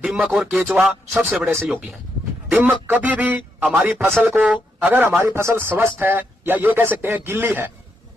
दीमक और केचुआ सबसे बड़े सहयोगी हैं। दीमक कभी भी हमारी फसल को, अगर हमारी फसल स्वस्थ है या ये कह सकते हैं गिल्ली है,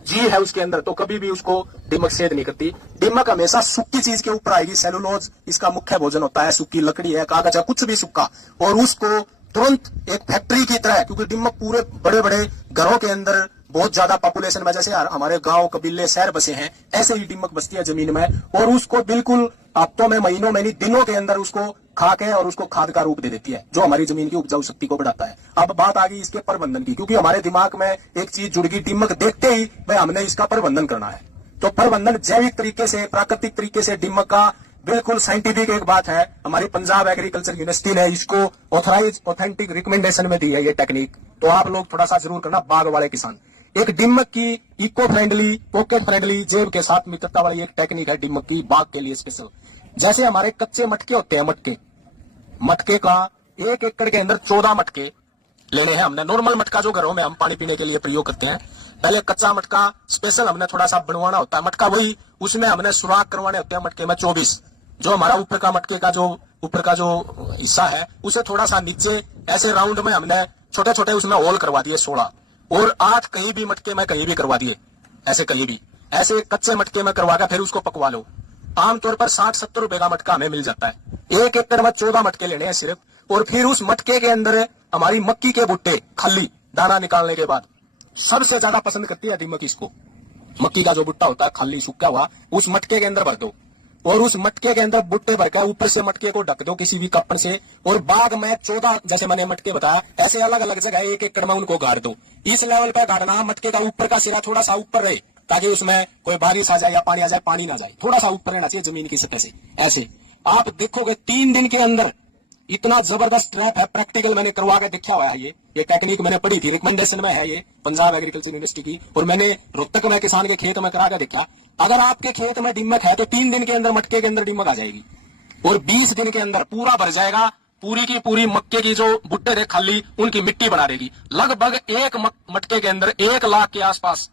जी है उसके अंदर, तो कभी भी उसको दीमक सेध नहीं करती। दीमक हमेशा सूखी चीज के ऊपर आएगी। सेलुलोज इसका मुख्य भोजन होता है, सूखी लकड़ी है, कागज है, कुछ भी सूखा, और उसको तुरंत एक फैक्ट्री की तरह, क्योंकि दीमक पूरे बड़े बड़े घरों के अंदर बहुत ज्यादा पॉपुलेशन में, जैसे हमारे गांव कबीले शहर बसे हैं, ऐसे ही दीमक बसती है जमीन में, और उसको बिल्कुल हफ्तों में, महीनों में नहीं, दिनों के अंदर उसको खा के और उसको खाद का रूप दे देती है, जो हमारी जमीन की उपजाऊ शक्ति को बढ़ाता है। अब बात आ गई इसके प्रबंधन की, क्योंकि हमारे दिमाग में एक चीज जुड़ गई, दीमक देखते ही भाई हमने इसका प्रबंधन करना है। तो प्रबंधन जैविक तरीके से, प्राकृतिक तरीके से दीमक का बिल्कुल साइंटिफिक एक बात है। हमारी पंजाब एग्रीकल्चर यूनिवर्सिटी ने इसको ऑथराइज ऑथेंटिक रिकमेंडेशन में दी है ये टेक्निक। तो आप लोग थोड़ा सा जरूर करना, बाग वाले किसान। एक दीमक की इको फ्रेंडली, पॉकेट फ्रेंडली, जेब के साथ मित्रता वाली एक टेक्निक है दीमक की बाग के लिए स्पेशल। जैसे हमारे कच्चे मटके होते हैं, मटके का 1 एकड़ के अंदर 14 मटके लेने हैं हमने। नॉर्मल मटका जो घरों में हम पानी पीने के लिए प्रयोग करते हैं, पहले कच्चा मटका स्पेशल हमने थोड़ा सा बनवाना होता है। मटका वही, उसमें हमने सुराख करवाने होते हैं मटके में 24। जो हमारा ऊपर का मटके का जो ऊपर का जो हिस्सा है, उसे थोड़ा सा नीचे ऐसे राउंड में हमने छोटे छोटे उसमें होल करवा दिए 16, और 8 कहीं भी मटके में कहीं भी करवा दिए, ऐसे कहीं भी, ऐसे कच्चे मटके में करवा कर फिर उसको पकवा लो। आमतौर पर 60-70 रुपए का मटका हमें मिल जाता है। 1 एकड़ में 14 मटके लेने हैं सिर्फ, और फिर उस मटके के अंदर हमारी मक्की के भुट्टे, खाली दाना निकालने के बाद, सबसे ज्यादा पसंद करती है दीमक इसको। मक्की का जो भुट्टा होता है खाली सूखा हुआ, उस मटके के अंदर भर दो, और उस मटके के अंदर भुट्टे भरकर ऊपर से मटके को ढक दो किसी भी कपड़ से, और बाग में 14, जैसे मैंने मटके बताया, ऐसे अलग अलग जगह 1 एकड़ में उनको गाड़ दो। इस लेवल पे गाड़ना, मटके का ऊपर का सिरा थोड़ा सा ऊपर रहे, ताकि उसमें कोई बारिश आ जाए या पानी आ जाए, पानी ना जाए, थोड़ा सा ऊपर रहना चाहिए जमीन की सतह से। ऐसे आप देखोगे 3 दिन के अंदर इतना जबरदस्त ट्रैप है, प्रैक्टिकल मैंने करवा के देखा हुआ है। ये टेक्निक मैंने पढ़ी थी, रिकमेंडेशन में है ये पंजाब एग्रीकल्चर यूनिवर्सिटी की, और मैंने रोहतक में किसान के खेत में करा के देखा। अगर आपके खेत में दीमक है तो 3 दिन के अंदर मटके के अंदर दीमक आ जाएगी, और 20 दिन के अंदर पूरा भर जाएगा। पूरी की पूरी मक्के की जो भुट्टे थे खाली, उनकी मिट्टी बना देगी। लगभग एक मटके के अंदर 1 लाख के आसपास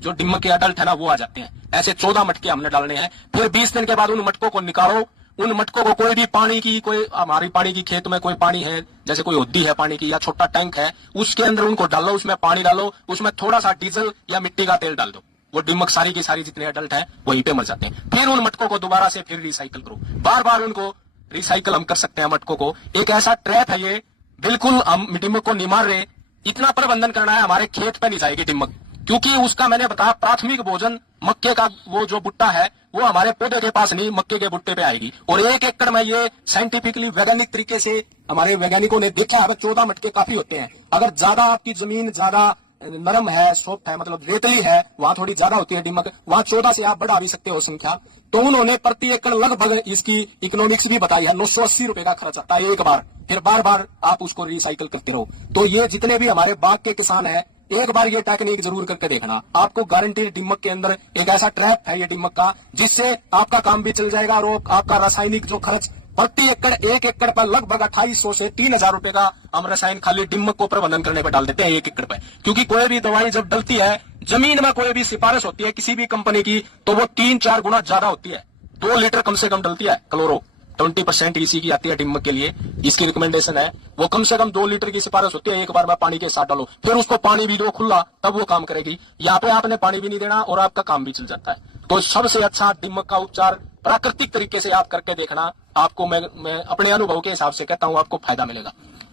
जो दीमक के अडल्ट है ना, वो आ जाते हैं। ऐसे 14 मटके हमने डालने हैं। फिर 20 दिन के बाद उन मटकों को निकालो। उन मटकों को कोई भी पानी की, कोई हमारी पानी की खेत में कोई पानी है, जैसे कोई होदी है पानी की या छोटा टैंक है, उसके अंदर उनको डालो, उसमें पानी डालो, उसमें थोड़ा सा डीजल या मिट्टी का तेल डाल दो। वो दीमक सारी की सारी जितने अडल्ट है वहीं पे मर जाते हैं। फिर उन मटकों को दोबारा से फिर रिसाइकल करो, बार बार उनको रिसाइकल हम कर सकते हैं मटकों को। एक ऐसा ट्रैप है ये, बिल्कुल हम दीमक को नहीं मार रहे। इतना प्रबंधन करना है, हमारे खेत पे नहीं जाएगी दीमक, क्योंकि उसका मैंने बताया प्राथमिक भोजन मक्के का वो जो भुट्टा है, वो हमारे पौधे के पास नहीं, मक्के के भुट्टे पे आएगी। और 1 एकड़ में ये साइंटिफिकली वैज्ञानिक तरीके से हमारे वैज्ञानिकों ने देखा है, 14 मटके काफी होते हैं। अगर ज्यादा आपकी जमीन ज्यादा नरम है, सॉफ्ट है, मतलब रेतली है, वहां थोड़ी ज्यादा होती है दीमक, वहां 14 से आप बढ़ा भी सकते हो संख्या। तो उन्होंने प्रति एकड़ लगभग इसकी इकोनॉमिक्स भी बताई है, 980 रुपए का खर्च आता है एक बार। फिर बार बार आप उसको रिसाइकल करते रहो। तो ये जितने भी हमारे बाग के किसान हैं, एक बार ये टेक्निक जरूर करके देखना, आपको गारंटी दीमक के अंदर एक ऐसा ट्रैप है ये दीमक का, जिससे आपका काम भी चल जाएगा, और आपका रासायनिक जो खर्च प्रति एकड़ 1 एकड़ पर लगभग 2800 से 3000 रुपए का हम रसायन खाली दीमक को प्रबंधन करने पर डाल देते हैं 1 एकड़ पर। क्योंकि कोई भी दवाई जब डलती है जमीन में, कोई भी सिफारिश होती है किसी भी कंपनी की, तो वो 3-4 गुना ज्यादा होती है। 2 लीटर कम से कम डलती है क्लोरो, 20% इसी की आती है दीमक के लिए, इसकी रिकमेंडेशन है। वो कम से कम 2 लीटर की सिफारिश होती है, एक बार में पानी के साथ डालो, फिर उसको पानी भी दो खुला, तब वो काम करेगी। यहाँ पे आपने पानी भी नहीं देना और आपका काम भी चल जाता है। तो सबसे अच्छा दीमक का उपचार प्राकृतिक तरीके से आप करके देखना, आपको मैं अपने अनुभव के हिसाब से कहता हूँ, आपको फायदा मिलेगा।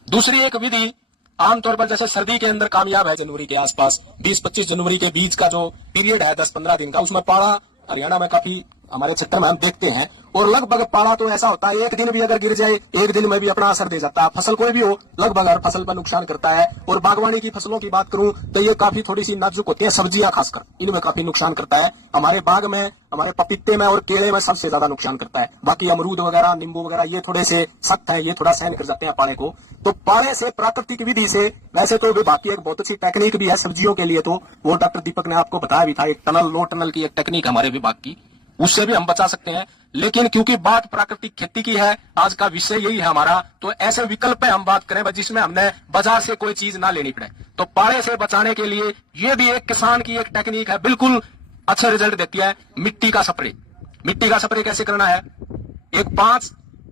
दूसरी एक विधि आमतौर पर जैसे सर्दी के अंदर कामयाब है, जनवरी के आसपास 20-25 जनवरी के बीच का जो पीरियड है 10-15 दिन का, उसमें पाला हरियाणा में काफी हमारे क्षेत्र में हम देखते हैं, और लगभग पाला तो ऐसा होता है 1 दिन भी अगर गिर जाए 1 दिन में भी अपना असर दे जाता है। फसल कोई भी हो, लगभग हर फसल पर नुकसान करता है। और बागवानी की फसलों की बात करूं तो ये काफी थोड़ी सी नाजुक होती है, सब्जियां खासकर इनमें काफी नुकसान करता है। हमारे बाग में, हमारे पपीते में और केले में सबसे ज्यादा नुकसान करता है। बाकी अमरूद वगैरह, नींबू वगैरह ये थोड़े से सख्त है, ये थोड़ा सहन कर जाते हैं पाले को। तो पाले से प्राकृतिक विधि से, वैसे तो विभाग की एक बहुत अच्छी टेक्निक भी है सब्जियों के लिए, तो वो डॉक्टर दीपक ने आपको बताया भी था, एक टनल, लो टनल की एक टेक्निक हमारे विभाग की, उससे भी हम बचा सकते हैं। लेकिन क्योंकि बात प्राकृतिक खेती की है, आज का विषय यही है हमारा, तो ऐसे विकल्प पे हम बात करें जिसमें हमने बाजार से कोई चीज ना लेनी पड़े। तो पाले से बचाने के लिए ये भी एक किसान की एक टेक्निक है, बिल्कुल अच्छे रिजल्ट देती है, मिट्टी का स्प्रे। मिट्टी का स्प्रे कैसे करना है? एक 5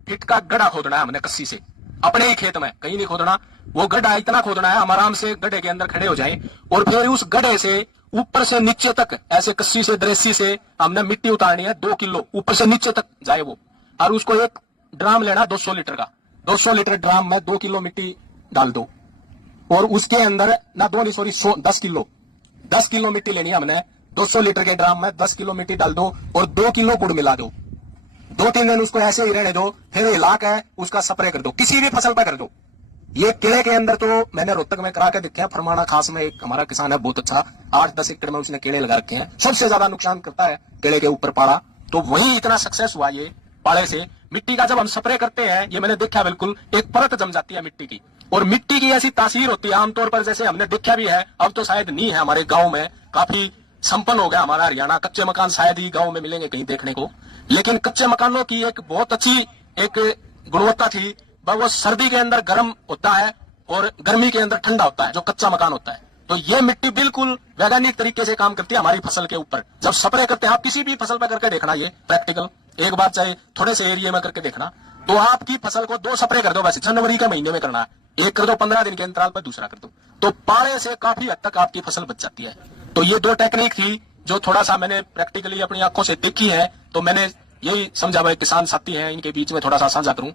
फीट का गड्ढा खोदना है हमने कस्सी से, अपने ही खेत में, कहीं नहीं खोदना। वो गड्ढा इतना खोदना है हम आराम से गड्ढे के अंदर खड़े हो जाएं, और फिर उस गड्ढे से ऊपर से नीचे तक ऐसे कस्सी से दरेसी से हमने मिट्टी उतारनी है 2 किलो ऊपर से नीचे तक जाए वो। और उसको एक ड्राम लेना 200 लीटर का, 200 लीटर ड्राम में 2 किलो मिट्टी डाल दो, और उसके अंदर ना 10 किलो मिट्टी लेनी है हमने। 200 लीटर के ड्राम में 10 किलो मिट्टी डाल दो और 2 किलो गुड़ मिला दो। 2-3 दिन उसको ऐसे ही रहने दो, फिर हिला के उसका स्प्रे कर दो, किसी भी फसल पर कर दो। ये केले के अंदर तो मैंने रोहतक में करा के देखे हैं, फरमाना खास में एक हमारा किसान है बहुत अच्छा, 8-10 एकड़ में उसने केले लगा रखे हैं। सबसे ज्यादा नुकसान करता है केले के ऊपर पाड़ा, तो वही इतना सक्सेस हुआ ये पाड़े से। मिट्टी का जब हम स्प्रे करते हैं, ये मैंने देखा बिल्कुल एक परत जम जाती है मिट्टी की, और मिट्टी की ऐसी तासीर होती है आमतौर पर, जैसे हमने देखा भी है, अब तो शायद नहीं है हमारे गांव में, काफी संपन्न हो गया हमारा हरियाणा, कच्चे मकान शायद ही गांव में मिलेंगे कहीं देखने को, लेकिन कच्चे मकानों की एक बहुत अच्छी एक गुणवत्ता थी, वो सर्दी के अंदर गर्म होता है और गर्मी के अंदर ठंडा होता है जो कच्चा मकान होता है। तो ये मिट्टी बिल्कुल वैज्ञानिक तरीके से काम करती है हमारी फसल के ऊपर। जब स्प्रे करते हैं, आप किसी भी फसल पर करके देखना, ये प्रैक्टिकल एक बार चाहे थोड़े से एरिया में करके देखना, तो आपकी फसल को 2 स्प्रे कर दो, वैसे जनवरी के महीने में करना है, एक कर दो 15 दिन के अंतराल पर दूसरा कर दो, तो पाड़े से काफी हद तक आपकी फसल बच जाती है। तो ये 2 टेक्निक थी जो थोड़ा सा मैंने प्रैक्टिकली अपनी आंखों से देखी है, तो मैंने यही समझा भाई किसान साथी हैं इनके बीच में थोड़ा सा साझा करूं।